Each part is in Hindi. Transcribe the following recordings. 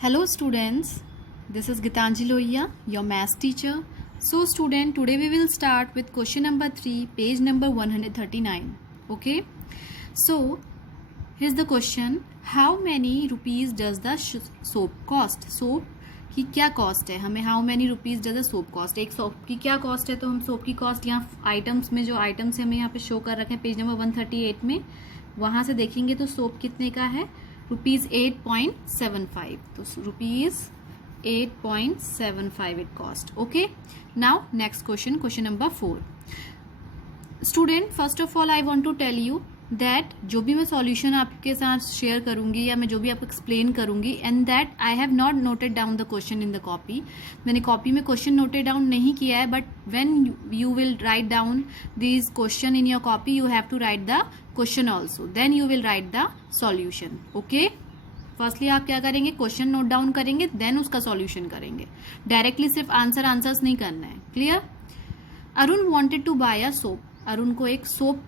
Hello students, this is Gitanjali Lohia, your math teacher. So student, today we will start with question number 3, page number 139. Okay. So here's the question, how many rupees does the soap cost? Soap की क्या कॉस्ट है, हमें how many rupees does the soap cost, एक सोप की क्या कॉस्ट है, तो हम सोप की कॉस्ट यहाँ आइटम्स में जो आइटम्स हमें यहाँ पे शो कर रखे हैं पेज नंबर 138 में, वहाँ से देखेंगे तो सोप कितने का है, रुपीज 8.75, तो rupees 8.75 it cost. Okay, now next question, question number 4. Student, first of all I want to tell you that जो भी मैं सॉल्यूशन आपके साथ शेयर करूंगी या मैं जो भी आपको एक्सप्लेन करूंगी, and that I have not noted down the question in the copy. मैंने कॉपी में क्वेश्चन नोटेड डाउन नहीं किया है, but when you will write down this question in your copy you have to write the question also, then you will write the solution. Okay, firstly आप क्या करेंगे, क्वेश्चन नोट डाउन करेंगे, देन उसका सॉल्यूशन करेंगे. डायरेक्टली सिर्फ आंसर्स नहीं करना है. Clear? Arun wanted to buy a soap. Arun को एक सोप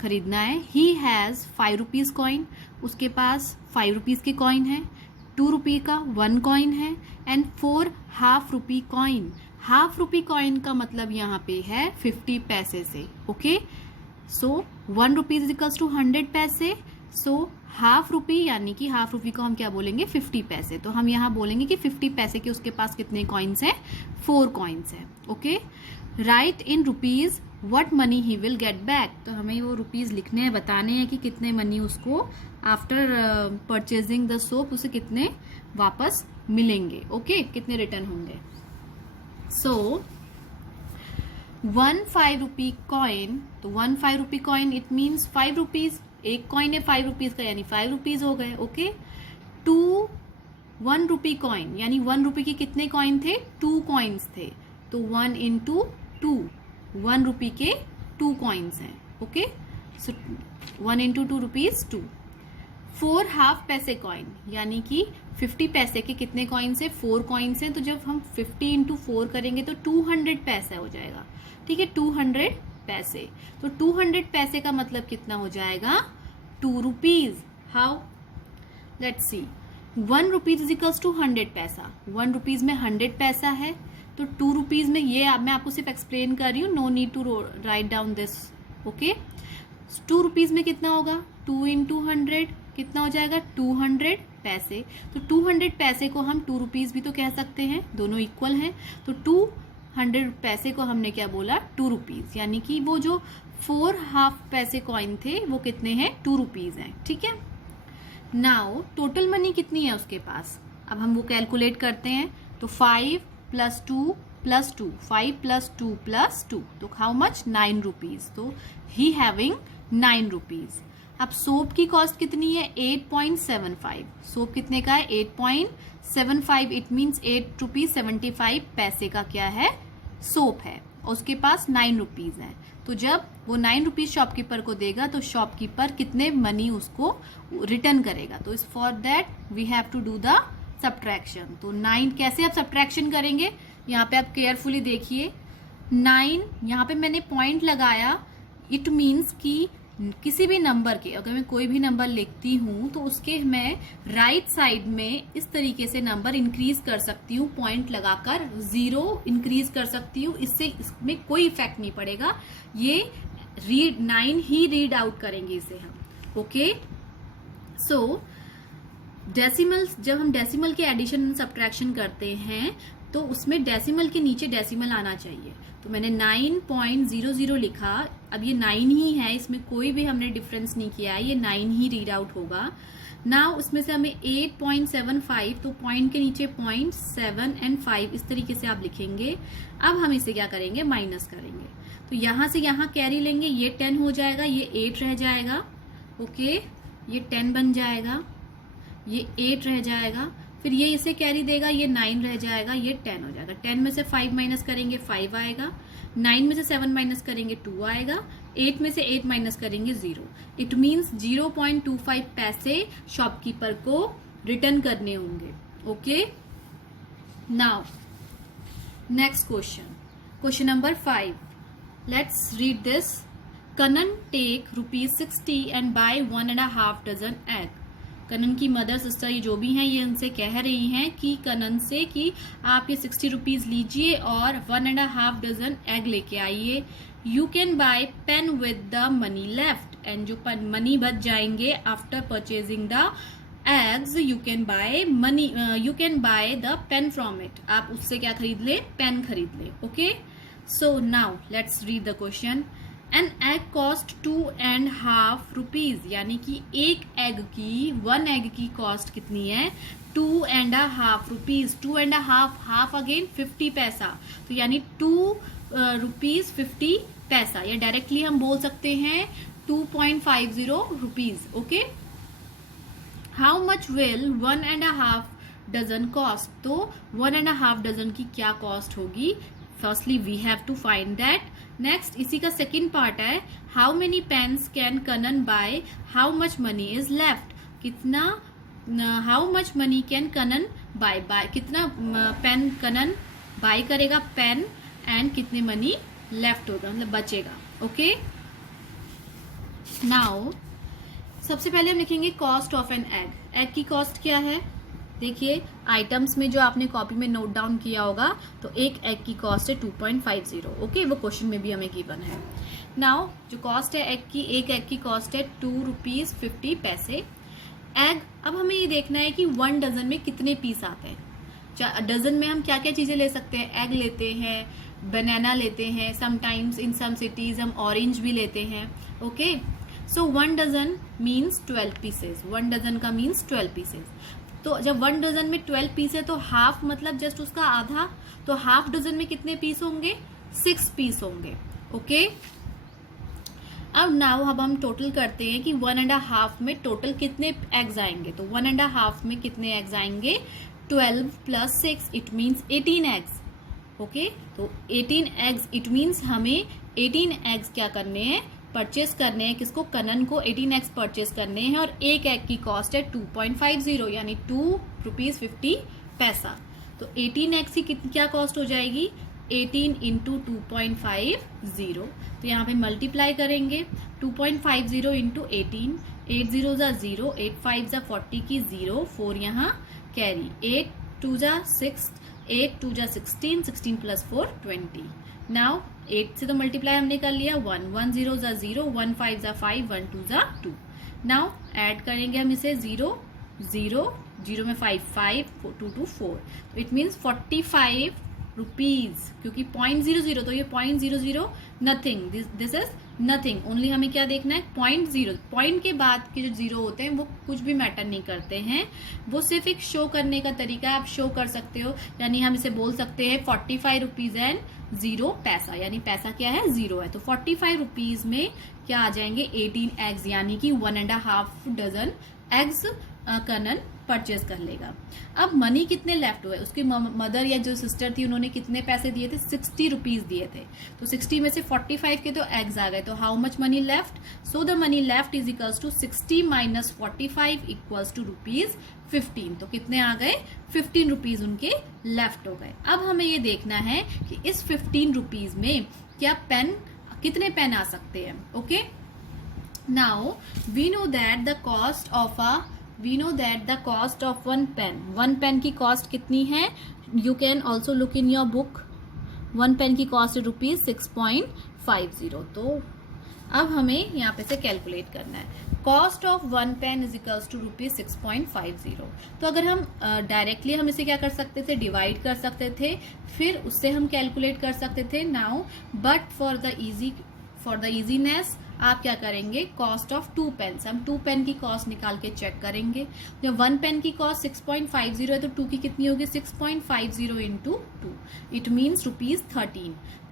खरीदना है. He has 5 rupees coin. उसके पास 5 रुपीज के कॉइन है, 2 रुपी का 1 कॉइन है, and 4 half rupee coin. Half rupee coin का मतलब यहाँ पे है 50 पैसे से. Okay, so 1 rupees equals to 100 पैसे. सो हाफ रुपी यानी कि हाफ रुपी को हम क्या बोलेंगे, 50 पैसे. तो हम यहाँ बोलेंगे कि 50 पैसे के उसके पास कितने कॉइन्स हैं, 4 कॉइन्स हैं. Okay, right in rupees what money he will get back. तो हमें वो रुपीज लिखने हैं, बताने हैं कि कितने मनी उसको आफ्टर परचेजिंग द सोप उसे कितने वापस मिलेंगे. ओके, कितने रिटर्न होंगे. सो 1 5 रुपी कॉइन, तो 1 5 rupee coin it means 5 rupees. एक कॉइन है 5 रुपीज का यानी 5 रुपीज हो गए. ओके, 2 1 रुपी कॉइन यानी 1 रुपी के कितने कॉइन थे, 2 कॉइन्स थे. तो 1 इंटू 2, 1 रुपी के 2 कॉइन्स हैं. Okay, so 1 into 2 rupees 2. 4 half पैसे कॉइन यानी कि 50 पैसे के कितने कॉइन्स है, 4 कॉइन्स हैं. तो जब हम 50 इंटू 4 करेंगे तो 200 पैसा हो जाएगा. ठीक है, 200 पैसे. तो 200 पैसे का मतलब कितना हो जाएगा, 2 rupees. How, let's see. 1 rupees is equals to 100 पैसा. 1 रुपीज में 100 पैसा है, तो 2 रुपीज में, ये मैं आपको सिर्फ एक्सप्लेन कर रही हूँ, no need to write down this. Okay, 2 rupees में कितना होगा, 2 इंटू 100 कितना हो जाएगा, 200 पैसे. तो 200 पैसे को हम 2 रुपीज भी तो कह सकते हैं, दोनों इक्वल हैं. तो 200 पैसे को हमने क्या बोला, 2 रुपीज, यानी कि वो जो 4 हाफ पैसे कॉइन थे वो कितने हैं, 2 रुपीज हैं. ठीक है, नाउ टोटल मनी कितनी है उसके पास, अब हम वो कैलकुलेट करते हैं. तो 5 प्लस 2 प्लस 2, 5 प्लस 2 प्लस 2, तो हाउ मच, 9 रुपीज. तो ही हैविंग 9 रुपीज. अब सोप की कॉस्ट कितनी है, 8.75. सोप कितने का है, 8.75. इट मीन्स 8 रुपीज 75 पैसे का क्या है, सोप है. और उसके पास 9 रुपीज है. तो जब वो 9 रुपीज शॉपकीपर को देगा तो शॉपकीपर कितने मनी उसको रिटर्न करेगा. तो इस for that we have to do the subtraction. तो 9 कैसे आप सब्ट्रैक्शन करेंगे, यहाँ पे आप केयरफुली देखिए. 9 यहाँ पे मैंने पॉइंट लगाया, इट मीन्स कि किसी भी नंबर के, अगर मैं कोई भी नंबर लिखती हूं तो उसके मैं राइट साइड में इस तरीके से नंबर इंक्रीज कर सकती हूँ, पॉइंट लगाकर 0 इंक्रीज कर सकती हूँ. इससे इसमें कोई इफेक्ट नहीं पड़ेगा, ये 9 ही रीड आउट करेंगे इसे हम. ओके, सो डेसिमल, जब हम डेसिमल के एडिशन सब्ट्रैक्शन करते हैं तो उसमें डेसिमल के नीचे डेसिमल आना चाहिए. तो मैंने 9.00 लिखा. अब ये 9 ही है, इसमें कोई भी हमने डिफरेंस नहीं किया है, ये 9 ही रीड आउट होगा. नाउ उसमें से हमें 8.75, तो पॉइंट के नीचे 0.7 एंड 5 इस तरीके से आप लिखेंगे. अब हम इसे क्या करेंगे, माइनस करेंगे. तो यहां से यहां कैरी लेंगे, ये 10 हो जाएगा, ये 8 रह जाएगा. ओके, ये 10 बन जाएगा, ये 8 रह जाएगा. फिर ये इसे कैरी देगा, ये 9 रह जाएगा, ये 10 हो जाएगा. 10 में से 5 माइनस करेंगे 5 आएगा. 9 में से 7 माइनस करेंगे 2 आएगा. 8 में से 8 माइनस करेंगे 0. इट मीन्स 0.25 पैसे शॉपकीपर को रिटर्न करने होंगे. Okay, now next question, question number 5. Let's read this. Kanan take ₹60 and buy 1.5 dozen egg. Kanan की मदर सिस्टर ये जो भी हैं ये उनसे कह रही हैं कि कनन से कि आप ये 60 रुपीज लीजिए और 1.5 डजन एग लेके आइए. You can buy pen with the money left, and जो मनी बच जाएंगे after purchasing the eggs you can buy the pen from it. आप उससे क्या खरीद ले, पेन खरीद ले. Okay, so now let's read the question. An egg cost 2.5 rupees, यानी कि वन एग की कॉस्ट कितनी है, 2.5 रुपीज. 2.5, हाफ अगेन 50 पैसा, तो यानी 2 रुपीज 50 पैसा, या डायरेक्टली हम बोल सकते हैं 2.50 rupees. Okay, how much will 1.5 dozen cost, तो 1.5 डजन की क्या कॉस्ट होगी. Firstly we have to find that. Next इसी का सेकेंड पार्ट है, how many pens can Kanan buy, how much money is left. कितना, how much money can Kanan buy, कितना पेन कनन बाय करेगा पेन, एंड कितने मनी लेफ्ट होगा, मतलब बचेगा. ओके, नाउ सबसे पहले हम लिखेंगे cost of an egg. Egg की कॉस्ट क्या है, देखिए आइटम्स में जो आपने कॉपी में नोट डाउन किया होगा, तो एक एग की कॉस्ट है 2.50. ओके, वो क्वेश्चन में भी हमें गिवन है. नाउ जो कॉस्ट है एग की, एक एग की कॉस्ट है 2 रुपीज 50 पैसे. एग, अब हमें ये देखना है कि 1 डजन में कितने पीस आते हैं. डजन में हम क्या क्या चीजें ले सकते हैं, एग लेते हैं, बनाना लेते हैं, समटाइम्स इन सम सिटीज हम ऑरेंज भी लेते हैं. Okay, so 1 dozen means 12 pieces. 1 dozen का मीन्स 12 पीसेस. तो जब 1 डजन में 12 पीस है तो हाफ मतलब जस्ट उसका आधा, तो हाफ डजन में कितने पीस होंगे, 6 पीस होंगे. ओके, अब नाउ अब हम टोटल करते हैं कि 1.5 में टोटल कितने एग्स आएंगे. तो 1.5 में कितने एग्स आएंगे, 12 + 6 इट मीन्स 18 एग्स. ओके, तो 18 एग्स इट मीन्स हमें 18 एग्स क्या करने हैं, परचेस करने हैं. किसको, कनन को 18 एग्स परचेस करने हैं, और एक एग की कॉस्ट है 2.50 यानी 2 रुपीज 50 पैसा. तो 18 एग्स की क्या कॉस्ट हो जाएगी, 18 इंटू 2.50. तो यहाँ पे मल्टीप्लाई करेंगे 2.50 इंटू 18. 8 0 ज़ा 0, 8 5 ज़ा 40 की 0, 4 यहाँ कैरी, 8 2 ज़ा 6, 8 2 ज़ा 16, 16 + 4 20. नाउ 8 से तो मल्टीप्लाई हमने कर लिया, 1 1 0 ज़ा 0, 1 5 ज़ा 5, 1 2 ज़ा 2. नाउ ऐड करेंगे हम इसे 0 0 0 में 5 5 2 2 4. तो इट मीन्स 45 रुपीज, क्योंकि 0.00 तो ये 0.00 nothing, this is nothing. Only हमें क्या देखना है, 0.0. पॉइंट के बाद के जो जीरो होते हैं वो कुछ भी मैटर नहीं करते हैं, वो सिर्फ एक शो करने का तरीका है. आप शो कर सकते हो, यानी हम इसे बोल सकते हैं 45 रुपीज एंड 0 पैसा, यानी पैसा क्या है, 0 है. तो 45 रुपीज में क्या आ जाएंगे, 18 एग्स, यानी कि 1.5 डजन एग्स कनन परचेज कर लेगा. अब मनी कितने लेफ्ट हुए, उसकी मदर या जो सिस्टर थी उन्होंने कितने पैसे दिए थे, 60 रुपीज दिए थे. तो 60 में से 45 के तो एग्स आ गए, तो how much money left, so the money left is equals to 60 - 45 equals to ₹15. तो कितने आ गए, 15 रुपीज उनके लेफ्ट हो गए. अब हमें ये देखना है कि इस 15 रुपीज में क्या पेन, कितने पेन आ सकते हैं. Okay, now we know that the cost of one pen की कॉस्ट कितनी है, you can also look in your book. 1 pen की कॉस्ट है ₹6.50. तो अब हमें यहाँ पे से कैलकुलेट करना है. Cost of 1 pen is equals to ₹6.50. तो अगर हम डायरेक्टली हम इसे क्या कर सकते थे, डिवाइड कर सकते थे, फिर उससे हम कैलकुलेट कर सकते थे. Now but for the easiness आप क्या करेंगे, कॉस्ट ऑफ 2 पेन्स, हम 2 पेन की कॉस्ट निकाल के चेक करेंगे. जब 1 पेन की कॉस्ट 6.50 है तो 2 की कितनी होगी, 6.50 इंटू 2, इट मीन्स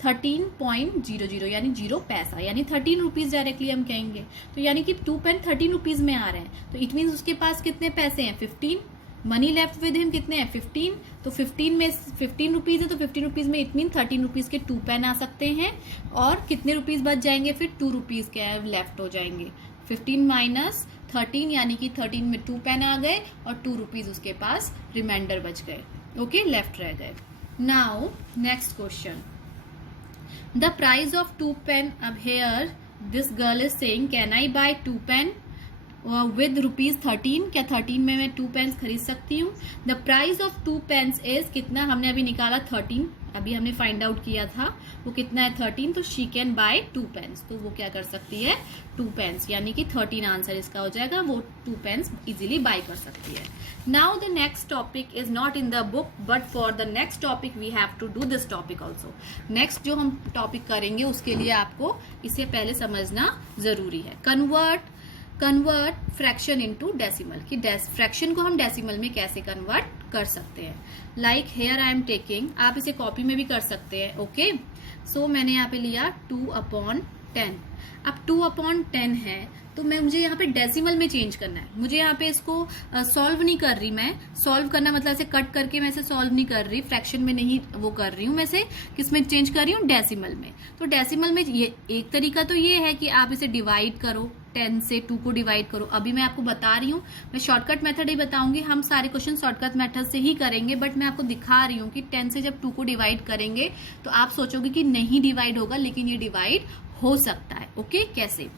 ₹13.00 यानी 0 पैसा, यानी 13 रुपीज डायरेक्टली हम कहेंगे. तो यानी कि 2 पेन 13 रुपीज में आ रहे हैं, तो इट मीन्स उसके पास कितने पैसे हैं, 15. मनी लेफ्ट विद हिम कितने हैं, 15. तो 15 में 15 रुपीज है, तो 15 रुपीज में इट मीन 13 रुपीज के 2 पेन आ सकते हैं. और कितने रुपीज बच जाएंगे, फिर 2 रुपीज के लेफ्ट हो जाएंगे. 15 - 13 यानी कि 13 में 2 पेन आ गए और 2 रुपीज उसके पास रिमाइंडर बच गए. ओके, लेफ्ट रह गए. Now next question, the price of 2 pen. अब here this girl is saying can I buy 2 pen. With ₹13, क्या 13 में मैं 2 पेन्स खरीद सकती हूँ? The price of 2 pens is कितना, हमने अभी निकाला 13, अभी हमने फाइंड आउट किया था वो कितना है 13, तो शी कैन बाय 2 पेन्स, तो वो क्या कर सकती है 2 पेन्स, यानी कि 13 आंसर इसका हो जाएगा, वो 2 पेन्स इजीली बाय कर सकती है। Now the next topic is not in the book but for the next topic we have to do this topic also. Next जो हम टॉपिक करेंगे उसके लिए आपको इसे पहले समझना जरूरी है। कन्वर्ट फ्रैक्शन इनटू डेसिमल, कि फ्रैक्शन को हम डेसिमल में कैसे कन्वर्ट कर सकते हैं। Like here I am taking, आप इसे कॉपी में भी कर सकते हैं। ओके, सो मैंने यहाँ पे लिया 2/10। अब 2/10 है तो मुझे यहाँ पे डेसिमल में चेंज करना है। मुझे यहाँ पे इसको सॉल्व नहीं कर रही, मैं सॉल्व करना मतलब ऐसे कट करके मैं इसे सॉल्व नहीं कर रही, फ्रैक्शन में नहीं वो कर रही हूँ, मैं इसे किस में चेंज कर रही हूँ, डेसिमल में। तो डेसिमल में ये एक तरीका तो ये है कि आप इसे डिवाइड करो, 10 से 2 को डिवाइड करो। अभी मैं आपको बता रही हूँ, मैं शॉर्टकट मेथड ही बताऊंगी, हम सारे क्वेश्चन शॉर्टकट मेथड से ही करेंगे, बट मैं आपको दिखा रही हूँ कि 10 से जब 2 को डिवाइड करेंगे तो आप सोचोगे कि नहीं डिवाइड होगा, लेकिन ये डिवाइड हो सकता है। ओके, कैसे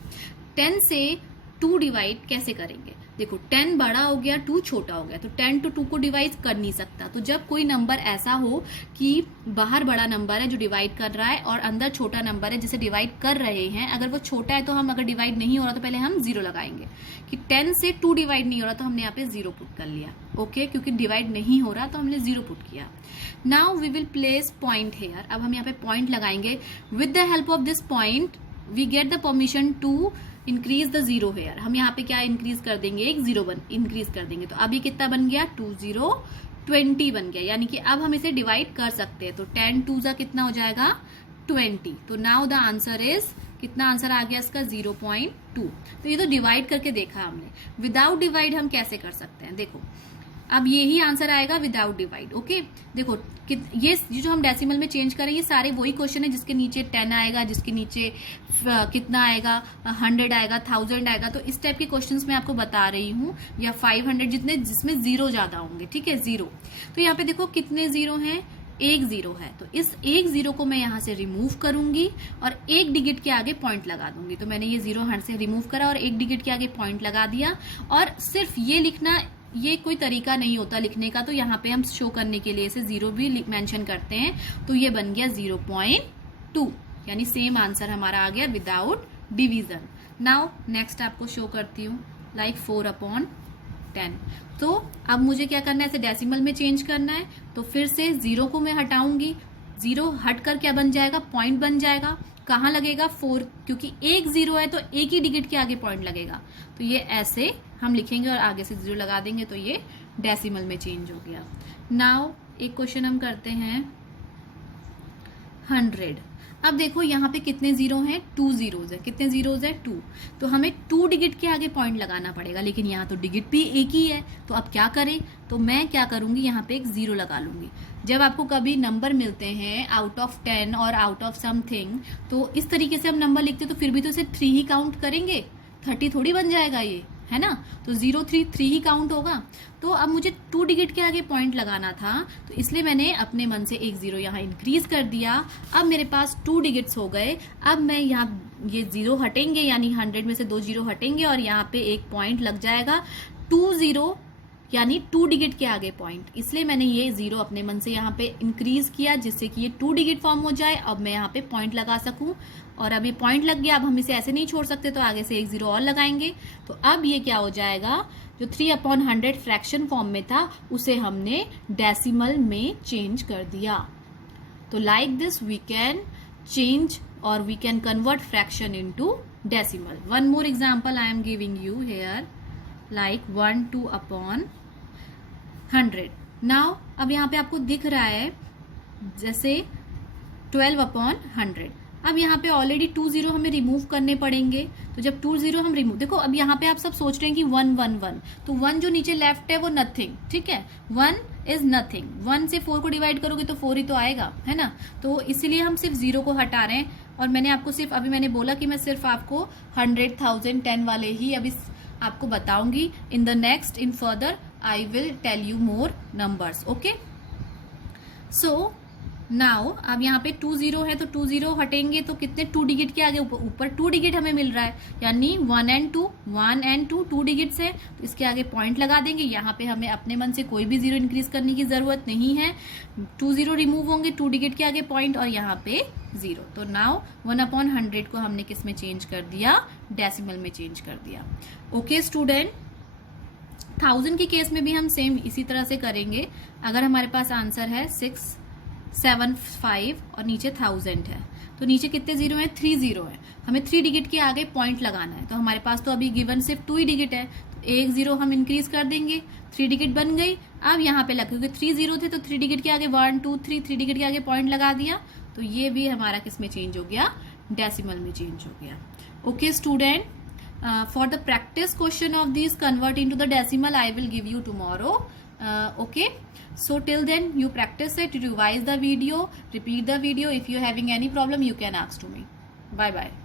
10 से 2 डिवाइड कैसे करेंगे? देखो 10 बड़ा हो गया, 2 छोटा हो गया, तो 10 to 2 को डिवाइड कर नहीं सकता। तो जब कोई नंबर ऐसा हो कि बाहर बड़ा नंबर है जो डिवाइड कर रहा है और अंदर छोटा नंबर है जिसे डिवाइड कर रहे हैं, अगर वो छोटा है तो हम, अगर डिवाइड नहीं हो रहा तो पहले हम 0 लगाएंगे। कि 10 से 2 डिवाइड नहीं हो रहा तो हमने यहाँ पे 0 पुट कर लिया। ओके, क्योंकि डिवाइड नहीं हो रहा तो हमने 0 पुट किया। Now we will place point here, अब हम यहाँ पे पॉइंट लगाएंगे। With the help of this point we get the permission to increase the 0 here. हम यहाँ पे क्या इंक्रीज कर देंगे, एक 0 इंक्रीज कर देंगे। तो अभी कितना बन गया, 2 0 20 बन गया, यानी कि अब हम इसे डिवाइड कर सकते हैं। तो 10 2 जा कितना हो जाएगा 20। तो नाउ द आंसर इज, कितना आंसर आ गया इसका 0.2। तो ये तो डिवाइड करके देखा हमने। विदाउट डिवाइड हम कैसे कर सकते हैं, देखो अब यही आंसर आएगा विदाउट डिवाइड। ओके, देखो ये जो हम डेसिमल में चेंज करें, ये सारे वही क्वेश्चन है जिसके नीचे 10 आएगा, जिसके नीचे कितना आएगा 100 आएगा, 1000 आएगा। तो इस टाइप के क्वेश्चंस मैं आपको बता रही हूँ, या 500 जितने जिसमें 0 ज्यादा होंगे। ठीक है, 0। तो यहाँ पे देखो कितने 0 हैं, एक 0 है। तो इस एक 0 को मैं यहाँ से रिमूव करूंगी और एक डिजिट के आगे पॉइंट लगा दूंगी। तो मैंने ये 0 हाथ से रिमूव करा और एक डिजिट के आगे पॉइंट लगा दिया। और सिर्फ ये लिखना, ये कोई तरीका नहीं होता लिखने का, तो यहाँ पे हम शो करने के लिए इसे 0 भी मेंशन करते हैं। तो ये बन गया 0.2, यानी सेम आंसर हमारा आ गया विदाउट डिवीजन। नाउ नेक्स्ट आपको शो करती हूँ, लाइक 4/10। तो अब मुझे क्या करना है, इसे डेसिमल में चेंज करना है। तो फिर से 0 को मैं हटाऊंगी, 0 हटकर क्या बन जाएगा, पॉइंट बन जाएगा। कहाँ लगेगा, 4, क्योंकि एक 0 है तो एक ही डिजिट के आगे पॉइंट लगेगा। तो ये ऐसे हम लिखेंगे और आगे से 0 लगा देंगे, तो ये डेसिमल में चेंज हो गया। नाउ एक क्वेश्चन हम करते हैं 100। अब देखो यहाँ पे कितने 0 हैं, 2 zeros है। कितने zeros है, 2। तो हमें 2 डिजिट के आगे पॉइंट लगाना पड़ेगा, लेकिन यहाँ तो डिजिट भी एक ही है। तो अब क्या करें, तो मैं क्या करूंगी, यहाँ पे एक 0 लगा लूंगी। जब आपको कभी नंबर मिलते हैं आउट ऑफ 10 और आउट ऑफ समथिंग, तो इस तरीके से हम नंबर लिखते तो फिर भी तो इसे 3 ही काउंट करेंगे, 30 थोड़ी बन जाएगा ये, है ना। तो 0 3 ही काउंट होगा। तो अब मुझे 2 डिजिट के आगे पॉइंट लगाना था, तो इसलिए मैंने अपने मन से एक 0 यहाँ इंक्रीज कर दिया। अब मेरे पास 2 डिजिट्स हो गए। अब मैं यहाँ ये 0 हटेंगे, यानी 100 में से 2 0 हटेंगे और यहाँ पे एक पॉइंट लग जाएगा 2 0, यानी 2 डिजिट के आगे पॉइंट। इसलिए मैंने ये 0 अपने मन से यहाँ पे इंक्रीज किया, जिससे कि ये 2 डिजिट फॉर्म हो जाए। अब मैं यहाँ पे पॉइंट लगा सकूं, और अब ये पॉइंट लग गया। अब हम इसे ऐसे नहीं छोड़ सकते, तो आगे से एक 0 और लगाएंगे। तो अब ये क्या हो जाएगा, जो 3/100 फ्रैक्शन फॉर्म में था उसे हमने डेसिमल में चेंज कर दिया। तो like this we can change और we can convert fraction into decimal. One more example I am giving you here, like 1/2/100। Now अब यहाँ पे आपको दिख रहा है जैसे 12/100। अब यहाँ पे ऑलरेडी 2 0 हमें रिमूव करने पड़ेंगे। तो जब 2 0 हम रिमूव, देखो अब यहाँ पे आप सब सोच रहे हैं कि 1 1 1, तो 1 जो नीचे लेफ्ट है वो नथिंग। ठीक है, 1 इज नथिंग। 1 से 4 को डिवाइड करोगे तो 4 ही तो आएगा, है ना। तो इसीलिए हम सिर्फ 0 को हटा रहे हैं। और मैंने आपको सिर्फ, अभी मैंने बोला कि मैं सिर्फ आपको 100 1000 10 वाले ही अभी आपको बताऊंगी। In the next, in further I will tell you more numbers. Okay, so now अब यहाँ पे 2 0 है तो 2 0 हटेंगे तो कितने 2 डिजिट के आगे ऊपर 2 डिजिट हमें मिल रहा है, यानी 1 and 2 2 डिजिट्स है तो इसके आगे पॉइंट लगा देंगे। यहाँ पे हमें अपने मन से कोई भी जीरो इंक्रीज करने की जरूरत नहीं है। 2 0 रिमूव होंगे, 2 डिजिट के आगे पॉइंट और यहाँ पे 0। तो नाउ 1/100 को हमने किस में चेंज कर दिया, डेसिमल में चेंज कर दिया। ओके स्टूडेंट, 1000 के केस में भी हम सेम इसी तरह से करेंगे। अगर हमारे पास आंसर है 675 और नीचे 1000 है तो नीचे कितने जीरो है, 3 जीरो है, हमें 3 डिजिट के आगे पॉइंट लगाना है। तो हमारे पास तो अभी गिवन सिर्फ 2 ही डिजिट है तो एक जीरो हम इंक्रीज कर देंगे, 3 डिजिट बन गई। अब यहाँ पे लगे 3 जीरो थे तो 3 डिजिट के आगे 1 2 3 डिजिट के आगे पॉइंट लगा दिया तो ये भी हमारा किस में चेंज हो गया, डेसिमल में चेंज हो गया। Okay student, for the practice question of these convert into the decimal I will give you tomorrow. Okay, so till then you practice it, revise the video, repeat the video. If you having any problem you can ask to me. Bye bye.